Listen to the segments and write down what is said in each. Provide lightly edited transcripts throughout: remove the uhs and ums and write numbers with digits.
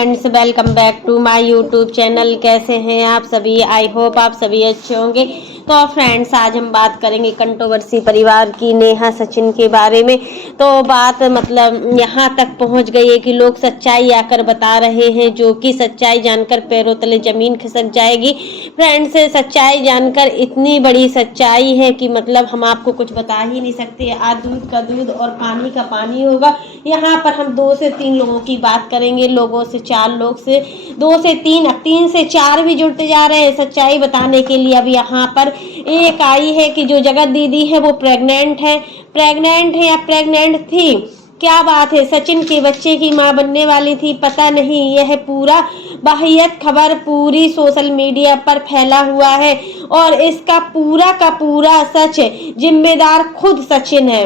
Friends, welcome back to my YouTube channel. कैसे हैं आप सभी? आई होप आप सभी अच्छे होंगे। तो फ्रेंड्स, आज हम बात करेंगे कंट्रोवर्सी परिवार की, नेहा सचिन के बारे में। तो बात मतलब यहाँ तक पहुँच गई है कि लोग सच्चाई आकर बता रहे हैं, जो कि सच्चाई जानकर पैरों तले जमीन खिसक जाएगी। फ्रेंड्स, सच्चाई जानकर इतनी बड़ी सच्चाई है कि मतलब हम आपको कुछ बता ही नहीं सकते। आज दूध का दूध और पानी का पानी होगा। यहाँ पर हम 2 से 3 लोगों की बात करेंगे, लोगों से 4 लोग से 2 से 3, अब 3 से 4 भी जुड़ते जा रहे हैं सच्चाई बताने के लिए। अब यहाँ पर एक आई है कि जो जगत दीदी है वो प्रेग्नेंट है या प्रेग्नेंट थी, क्या बात है। सचिन के बच्चे की मां बनने वाली थी, पता नहीं। यह पूरा वाहियत खबर पूरी सोशल मीडिया पर फैला हुआ है और इसका पूरा का पूरा सच जिम्मेदार खुद सचिन है।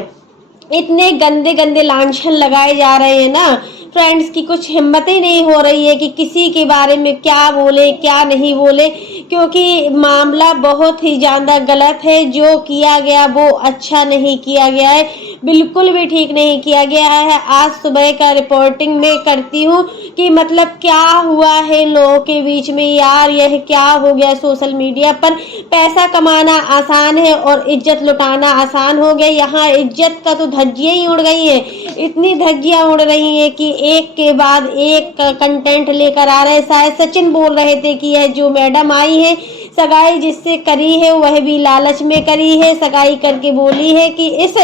इतने गंदे गंदे लांछन लगाए जा रहे हैं ना फ्रेंड्स की कुछ हिम्मत ही नहीं हो रही है कि किसी के बारे में क्या बोले क्या नहीं बोले, क्योंकि मामला बहुत ही ज्यादा गलत है। जो किया गया वो अच्छा नहीं किया गया है, बिल्कुल भी ठीक नहीं किया गया है। आज सुबह का रिपोर्टिंग में करती हूँ कि मतलब क्या हुआ है लोगों के बीच में यार, यह क्या हो गया। सोशल मीडिया पर पैसा कमाना आसान है और इज्जत लुटाना आसान हो गया। यहाँ इज्जत का तो धज्जियां ही उड़ गई है, इतनी धज्जियां उड़ रही है कि एक के बाद एक कंटेंट लेकर आ रहे हैं। शायद सचिन बोल रहे थे कि यह जो मैडम आई है सगाई जिससे करी है वह भी लालच में करी है। सगाई करके बोली है कि इस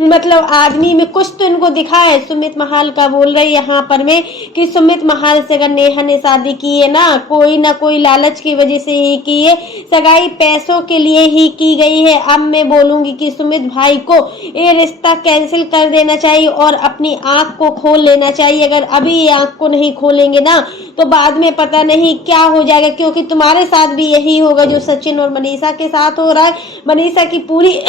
मतलब आदमी में कुछ तो इनको दिखा है। सुमित महाल का बोल रही यहाँ पर मैं कि सुमित महाल से अगर नेहा ने शादी की है ना कोई लालच की वजह से ही की है, सगाई पैसों के लिए ही की गई है। अब मैं बोलूंगी कि सुमित भाई को ये रिश्ता कैंसिल कर देना चाहिए और अपनी आंख को खोल लेना चाहिए। अगर अभी ये आंख को नहीं खोलेंगे ना तो बाद में पता नहीं क्या हो जाएगा, क्योंकि तुम्हारे साथ भी यही होगा जो सचिन और मनीषा के साथ हो रहा है। मनीषा की पूरी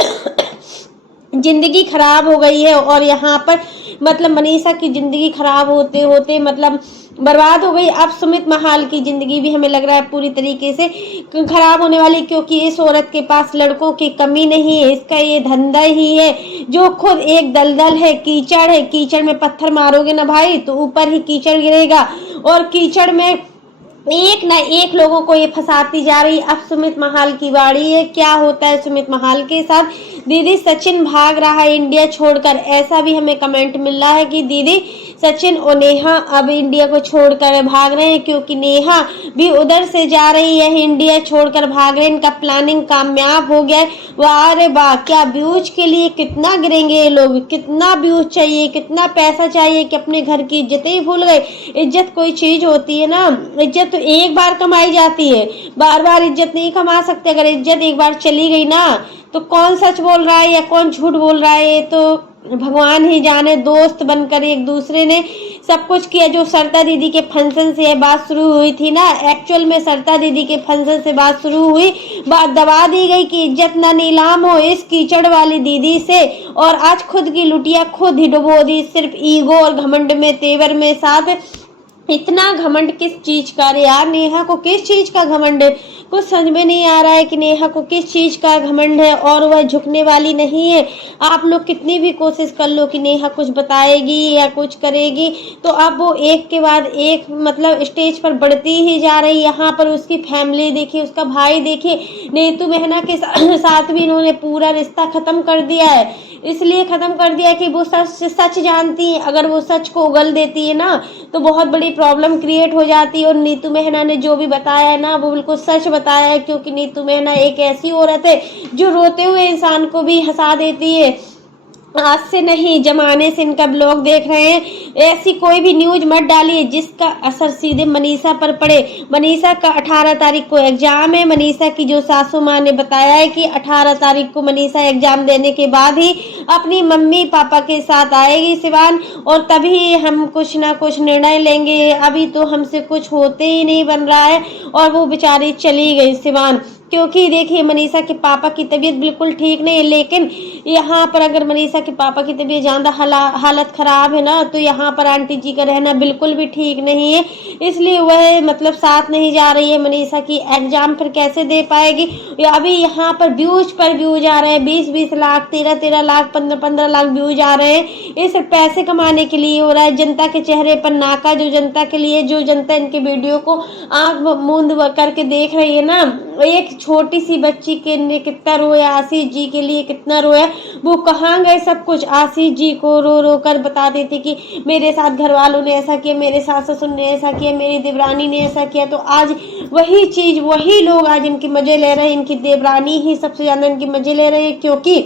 जिंदगी खराब हो गई है और यहाँ पर मतलब मनीषा की जिंदगी खराब होते होते मतलब बर्बाद हो गई। अब सुमित महाल की जिंदगी भी हमें लग रहा है पूरी तरीके से खराब होने वाली, क्योंकि इस औरत के पास लड़कों की कमी नहीं है। इसका ये धंधा ही है जो खुद एक दलदल है, कीचड़ है। कीचड़ में पत्थर मारोगे ना भाई तो ऊपर ही कीचड़ गिरेगा और कीचड़ में एक ना एक लोगों को ये फंसाती जा रही। अब सुमित महाल की बारी है, क्या होता है सुमित महाल के साथ। दीदी सचिन भाग रहा है इंडिया छोड़कर, ऐसा भी हमें कमेंट मिल रहा है कि दीदी सचिन और नेहा अब इंडिया को छोड़कर भाग रहे हैं, क्योंकि नेहा भी उधर से जा रही है इंडिया छोड़कर भाग रहे हैं। इनका प्लानिंग कामयाब हो गया है। वाह रे वाह, क्या व्यूज के लिए कितना गिरेंगे ये लोग, कितना व्यूज चाहिए, कितना पैसा चाहिए कि अपने घर की इज्जत ही भूल गए। इज्जत कोई चीज होती है ना, इज्जत तो एक बार कमाई जाती है, बार बार इज्जत नहीं कमा सकते। अगर इज्जत एक बार चली गई ना तो कौन सच बोल रहा है या कौन झूठ बोल रहा है ये तो भगवान ही जाने। दोस्त बनकर एक दूसरे ने सब कुछ किया। जो सरिता दीदी के फंक्शन से बात शुरू हुई थी ना, एक्चुअल में सरिता दीदी के फंक्शन से बात शुरू हुई, बात दबा दी गई कि इज्जत ना नीलाम हो इस कीचड़ वाली दीदी से, और आज खुद की लुटिया खुद ही डुबो दी। सिर्फ ईगो और घमंड में तेवर में साथ। इतना घमंड किस चीज का रे यार, नेहा को किस चीज का घमंड है, कुछ समझ में नहीं आ रहा है कि नेहा को किस चीज का घमंड है। और वह झुकने वाली नहीं है। आप लोग कितनी भी कोशिश कर लो कि नेहा कुछ बताएगी या कुछ करेगी, तो अब वो एक के बाद एक मतलब स्टेज पर बढ़ती ही जा रही। यहाँ पर उसकी फैमिली देखिए, उसका भाई देखिए, नीतू मेहना के साथ भी इन्होंने पूरा रिश्ता खत्म कर दिया है। इसलिए खत्म कर दिया कि वो सच जानती है। अगर वो सच को उगल देती है ना तो बहुत बड़ी प्रॉब्लम क्रिएट हो जाती है। और नीतू मेहना ने जो भी बताया है ना वो बिल्कुल सच बताया है, क्योंकि नीतू मेहना एक ऐसी औरत है जो रोते हुए इंसान को भी हंसा देती है। आज से नहीं जमाने से इनका ब्लॉग देख रहे हैं। ऐसी कोई भी न्यूज मत डालिए जिसका असर सीधे मनीषा पर पड़े। मनीषा का 18 तारीख को एग्जाम है। मनीषा की जो सासू माँ ने बताया है कि 18 तारीख को मनीषा एग्जाम देने के बाद ही अपनी मम्मी पापा के साथ आएगी सिवान, और तभी हम कुछ ना कुछ निर्णय लेंगे। अभी तो हमसे कुछ होते ही नहीं बन रहा है और वो बेचारी चली गई सिवान। क्योंकि देखिए मनीषा के पापा की तबीयत बिल्कुल ठीक नहीं है, लेकिन यहाँ पर अगर मनीषा के पापा की तबीयत ज़्यादा हालत ख़राब है ना, तो यहाँ पर आंटी जी का रहना बिल्कुल भी ठीक नहीं है, इसलिए वह मतलब साथ नहीं जा रही है मनीषा की। एग्जाम फिर कैसे दे पाएगी? अभी यहाँ पर व्यूज पर व्यूज आ रहे हैं, 20-20 लाख, 13-13 लाख, 15-15 लाख व्यूज आ रहे हैं। ये सिर्फ पैसे कमाने के लिए हो रहा है, जनता के चेहरे पर नाका, जो जनता के लिए, जो जनता इनके वीडियो को आंख मूंद करके देख रही है ना। एक छोटी सी बच्ची के लिए कितना रोया, आशीष जी के लिए कितना रोया, वो कहाँ गए सब कुछ? आशीष जी को रो रो कर बताते थे कि मेरे साथ घर वालों ने ऐसा किया, मेरे सास ससुर ने ऐसा किया, मेरी देवरानी ने ऐसा किया। तो आज वही चीज, वही लोग आज इनकी मजे ले रहे हैं। इनकी देवरानी ही सबसे ज्यादा इनकी मजे ले रहे हैं, क्योंकि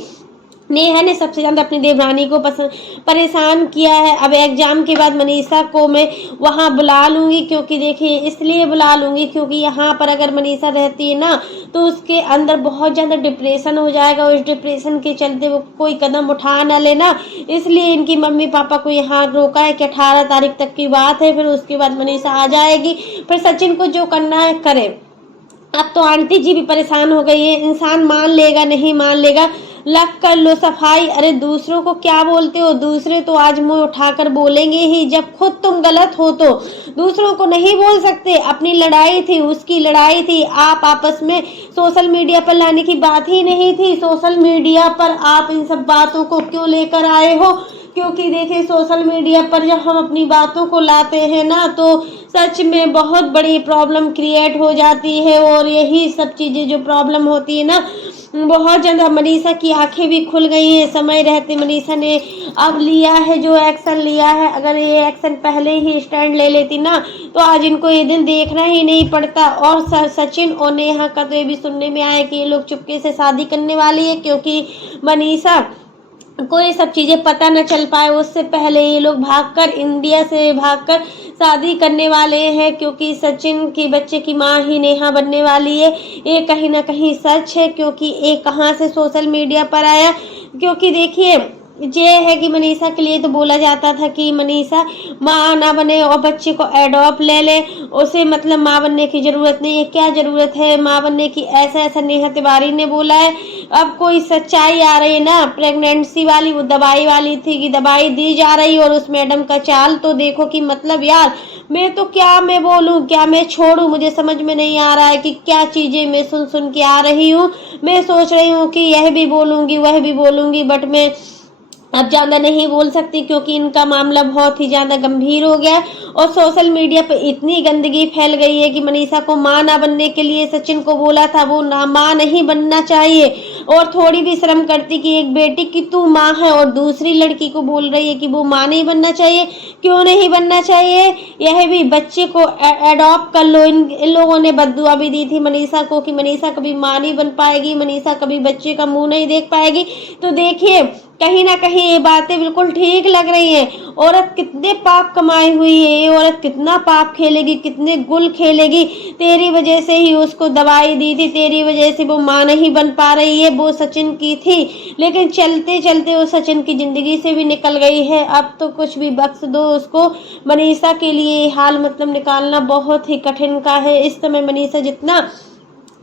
नेहा ने सबसे ज्यादा अपनी देवरानी को परेशान किया है। अब एग्जाम के बाद मनीषा को मैं वहां बुला लूंगी, क्योंकि देखिए इसलिए बुला लूंगी क्योंकि यहाँ पर अगर मनीषा रहती है ना, तो उसके अंदर बहुत ज्यादा डिप्रेशन हो जाएगा, और इस डिप्रेशन के चलते वो कोई कदम उठा ना लेना, इसलिए इनकी मम्मी पापा को यहाँ रोका है कि 18 तारीख तक की बात है, फिर उसके बाद मनीषा आ जाएगी, फिर सचिन को जो करना है करे। अब तो आंटी जी भी परेशान हो गई है, इंसान मान लेगा नहीं मान लेगा, लग कर लो सफाई। अरे दूसरों को क्या बोलते हो? दूसरे तो आज मुंह उठाकर बोलेंगे ही, जब खुद तुम गलत हो तो दूसरों को नहीं बोल सकते। अपनी लड़ाई थी, उसकी लड़ाई थी, आप आपस में सोशल मीडिया पर लाने की बात ही नहीं थी। सोशल मीडिया पर आप इन सब बातों को क्यों लेकर आए हो? क्योंकि देखिए सोशल मीडिया पर जब हम अपनी बातों को लाते हैं ना, तो सच में बहुत बड़ी प्रॉब्लम क्रिएट हो जाती है, और यही सब चीजें जो प्रॉब्लम होती है ना, बहुत ज्यादा। मनीषा की आंखें भी खुल गई हैं, समय रहते मनीषा ने अब लिया है जो एक्शन लिया है। अगर ये एक्शन पहले ही स्टैंड ले लेती ना, तो आज इनको ये दिन देखना ही नहीं पड़ता। और सचिन और नेहा का तो ये भी सुनने में आया कि ये लोग चुपके से शादी करने वाली है, क्योंकि मनीषा को ये सब चीजें पता न चल पाए, उससे पहले ये लोग भागकर, इंडिया से भागकर शादी करने वाले हैं, क्योंकि सचिन की बच्चे की माँ ही नेहा बनने वाली है। ये कहीं ना कहीं सच है, क्योंकि ये कहाँ से सोशल मीडिया पर आया। क्योंकि देखिए ये है कि मनीषा के लिए तो बोला जाता था कि मनीषा माँ ना बने और बच्चे को एडॉप्ट ले ले, उसे मतलब माँ बनने की जरूरत नहीं है। क्या जरूरत है माँ बनने की? ऐसा ऐसा नेहा तिवारी ने बोला है। अब कोई सच्चाई आ रही है ना, प्रेगनेंसी वाली, वो दवाई वाली थी कि दवाई दी जा रही, और उस मैडम का चाल तो देखो कि मतलब यार, मैं तो क्या मैं बोलूं, क्या मैं छोड़ू, मुझे समझ में नहीं आ रहा है कि क्या चीजें मैं सुन सुन के आ रही हूँ। मैं सोच रही हूँ कि यह भी बोलूंगी वह भी बोलूंगी, बट मैं अब ज्यादा नहीं बोल सकती, क्योंकि इनका मामला बहुत ही ज्यादा गंभीर हो गया है। और सोशल मीडिया पे इतनी गंदगी फैल गई है कि मनीषा को मां ना बनने के लिए सचिन को बोला था, वो ना मां नहीं बनना चाहिए, और थोड़ी भी शर्म करती कि एक बेटी की तू मां है, और दूसरी लड़की को बोल रही है कि वो मां नहीं बनना चाहिए। क्यों नहीं बनना चाहिए? यह भी बच्चे को एडॉप्ट कर लो। इन लोगों ने बद्दुआ भी दी थी मनीषा को कि मनीषा कभी मां नहीं बन पाएगी, मनीषा कभी बच्चे का मुंह नहीं देख पाएगी। तो देखिए कहीं ना कहीं ये बातें बिल्कुल ठीक लग रही हैं। औरत कितने पाप कमाई हुई है, ये औरत कितना पाप खेलेगी, कितने गुल खेलेगी। तेरी वजह से ही उसको दवाई दी थी, तेरी वजह से वो मां नहीं बन पा रही है। वो सचिन की थी, लेकिन चलते चलते वो सचिन की जिंदगी से भी निकल गई है। अब तो कुछ भी बख्श दो उसको। मनीषा के लिए हाल मतलब निकालना बहुत ही कठिन का है। इस समय मनीषा जितना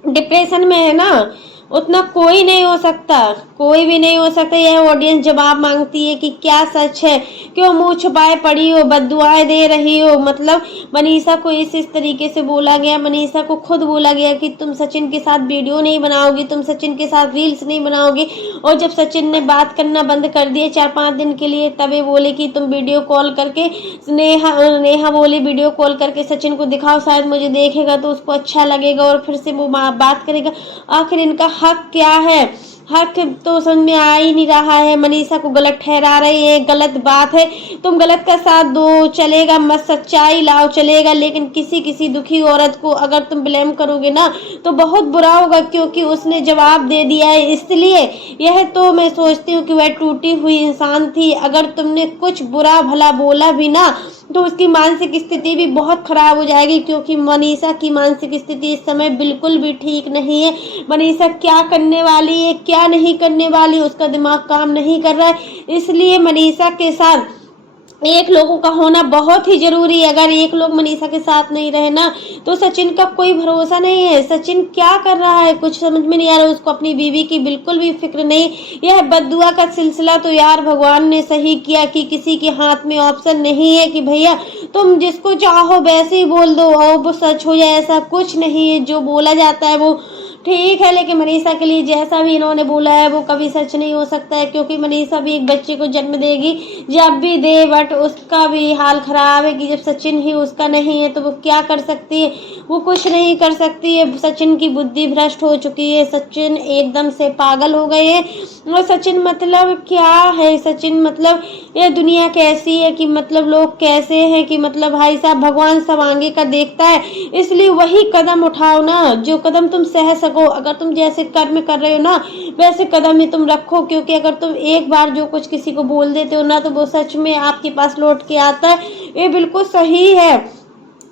डिप्रेशन में है ना, उतना कोई नहीं हो सकता, कोई भी नहीं हो सकता। यह ऑडियंस जवाब मांगती है कि क्या सच है, क्यों मुंह छुपाए पड़ी हो, बद्दुआएं दे रही हो। मतलब मनीषा को इस तरीके से बोला गया, मनीषा को खुद बोला गया कि तुम सचिन के साथ वीडियो नहीं बनाओगी, तुम सचिन के साथ रील्स नहीं बनाओगी। और जब सचिन ने बात करना बंद कर दिए 4-5 दिन के लिए, तभी बोले कि तुम वीडियो कॉल करके, नेहा बोली वीडियो कॉल करके सचिन को दिखाओ, शायद मुझे देखेगा तो उसको अच्छा लगेगा और फिर से वो बात करेगा। आखिर इनका हक क्या है? हक तो समझ में आ ही नहीं रहा है। मनीषा को गलत ठहरा रहे हैं, गलत बात है, तुम गलत का साथ दो चलेगा, मत सच्चाई लाओ चलेगा, लेकिन किसी दुखी औरत को अगर तुम ब्लेम करोगे ना, तो बहुत बुरा होगा, क्योंकि उसने जवाब दे दिया है। इसलिए यह तो मैं सोचती हूँ कि वह टूटी हुई इंसान थी। अगर तुमने कुछ बुरा भला बोला भी ना, तो उसकी मानसिक स्थिति भी बहुत खराब हो जाएगी, क्योंकि मनीषा की मानसिक स्थिति इस समय बिल्कुल भी ठीक नहीं है। मनीषा क्या करने वाली है, क्या नहीं करने वाली, उसका दिमाग काम नहीं कर रहा है। इसलिए मनीषा के साथ एक लोगों का होना बहुत ही जरूरी है। अगर एक लोग मनीषा के साथ नहीं रहे ना तो सचिन का कोई भरोसा नहीं है। सचिन क्या कर रहा है कुछ समझ में नहीं आ रहा। उसको अपनी बीवी की बिल्कुल भी फिक्र नहीं। यह बद्दुआ का सिलसिला तो यार भगवान ने सही किया कि किसी के हाथ में ऑप्शन नहीं है कि भैया तुम जिसको चाहो वैसे ही बोल दो और वो सच हो जाए, ऐसा कुछ नहीं है। जो बोला जाता है वो ठीक है, लेकिन मनीषा के लिए जैसा भी इन्होंने बोला है वो कभी सच नहीं हो सकता है, क्योंकि मनीषा भी एक बच्चे को जन्म देगी जब भी दे, बट उसका भी हाल खराब है कि जब सचिन ही उसका नहीं है तो वो क्या कर सकती है। वो कुछ नहीं कर सकती है। सचिन की बुद्धि भ्रष्ट हो चुकी है। सचिन एकदम से पागल हो गए हैं। और सचिन मतलब क्या है, सचिन मतलब ये दुनिया कैसी है कि मतलब लोग कैसे हैं कि मतलब भाई साहब भगवान सब आगे का देखता है। इसलिए वही कदम उठाओ ना जो कदम तुम सह सको। अगर तुम जैसे कर्म कर रहे हो ना वैसे कदम ही तुम रखो, क्योंकि अगर तुम एक बार जो कुछ किसी को बोल देते हो ना तो वो सच में आपके पास लौट के आता है। ये बिल्कुल सही है,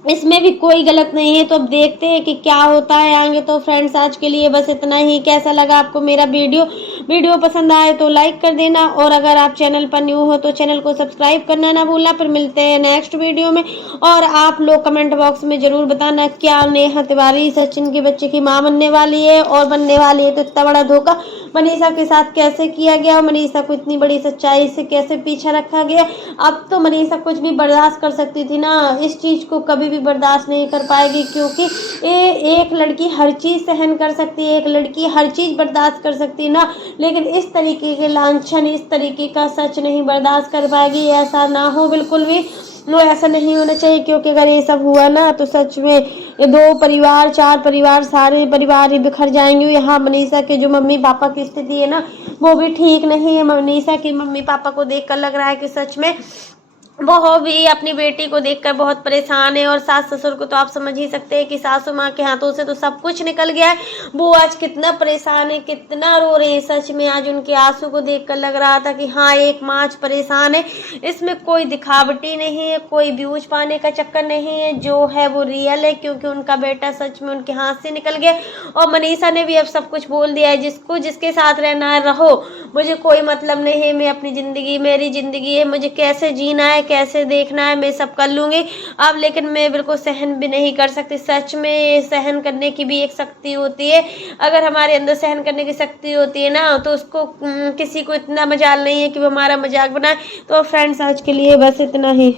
इसमें भी कोई गलत नहीं है। तो अब देखते हैं कि क्या होता है आगे। तो फ्रेंड्स आज के लिए बस इतना ही। कैसा लगा आपको मेरा वीडियो पसंद आए तो लाइक कर देना, और अगर आप चैनल पर न्यू हो तो चैनल को सब्सक्राइब करना ना भूलना। फिर मिलते हैं नेक्स्ट वीडियो में। और आप लोग कमेंट बॉक्स में जरूर बताना क्या नेहा तिवारी सचिन के बच्चे की माँ बनने वाली है, और बनने वाली है तो इतना बड़ा धोखा मनीषा के साथ कैसे किया गया और मनीषा को इतनी बड़ी सच्चाई से कैसे पीछे रखा गया। अब तो मनीषा कुछ भी बर्दाश्त कर सकती थी ना, इस चीज को कभी भी बर्दाश्त नहीं कर पाएगी, क्योंकि एक लड़की हर चीज सहन कर सकती है, एक लड़की हर चीज बर्दाश्त कर सकती है ना, लेकिन इस तरीके के लांछन, इस तरीके का सच नहीं बर्दाश्त कर पाएगी। ऐसा ना हो बिल्कुल भी, नो ऐसा नहीं होना चाहिए, क्योंकि अगर ये सब हुआ ना तो सच में ये 2 परिवार 4 परिवार सारे परिवार ही बिखर जाएंगे। यहाँ मनीषा के जो मम्मी पापा की स्थिति है ना वो भी ठीक नहीं है। मनीषा के मम्मी पापा को देखकर लग रहा है कि सच में वो भी अपनी बेटी को देखकर बहुत परेशान है। और सास ससुर को तो आप समझ ही सकते हैं कि सासू माँ के हाथों से तो सब कुछ निकल गया है। वो आज कितना परेशान है, कितना रो रहे हैं। सच में आज उनके आंसू को देखकर लग रहा था कि हाँ एक माँ आज परेशान है। इसमें कोई दिखावटी नहीं है, कोई व्यूज पाने का चक्कर नहीं है, जो है वो रियल है, क्योंकि उनका बेटा सच में उनके हाथ से निकल गया। और मनीषा ने भी अब सब कुछ बोल दिया है, जिसको जिसके साथ रहना है रहो, मुझे कोई मतलब नहीं है। मैं अपनी जिंदगी, मेरी जिंदगी है, मुझे कैसे जीना है कैसे देखना है मैं सब कर लूंगी अब। लेकिन मैं बिल्कुल सहन भी नहीं कर सकती। सच में सहन करने की भी एक शक्ति होती है। अगर हमारे अंदर सहन करने की शक्ति होती है ना तो उसको किसी को इतना मजाल नहीं है कि वो हमारा मजाक बनाए। तो फ्रेंड्स आज के लिए बस इतना ही।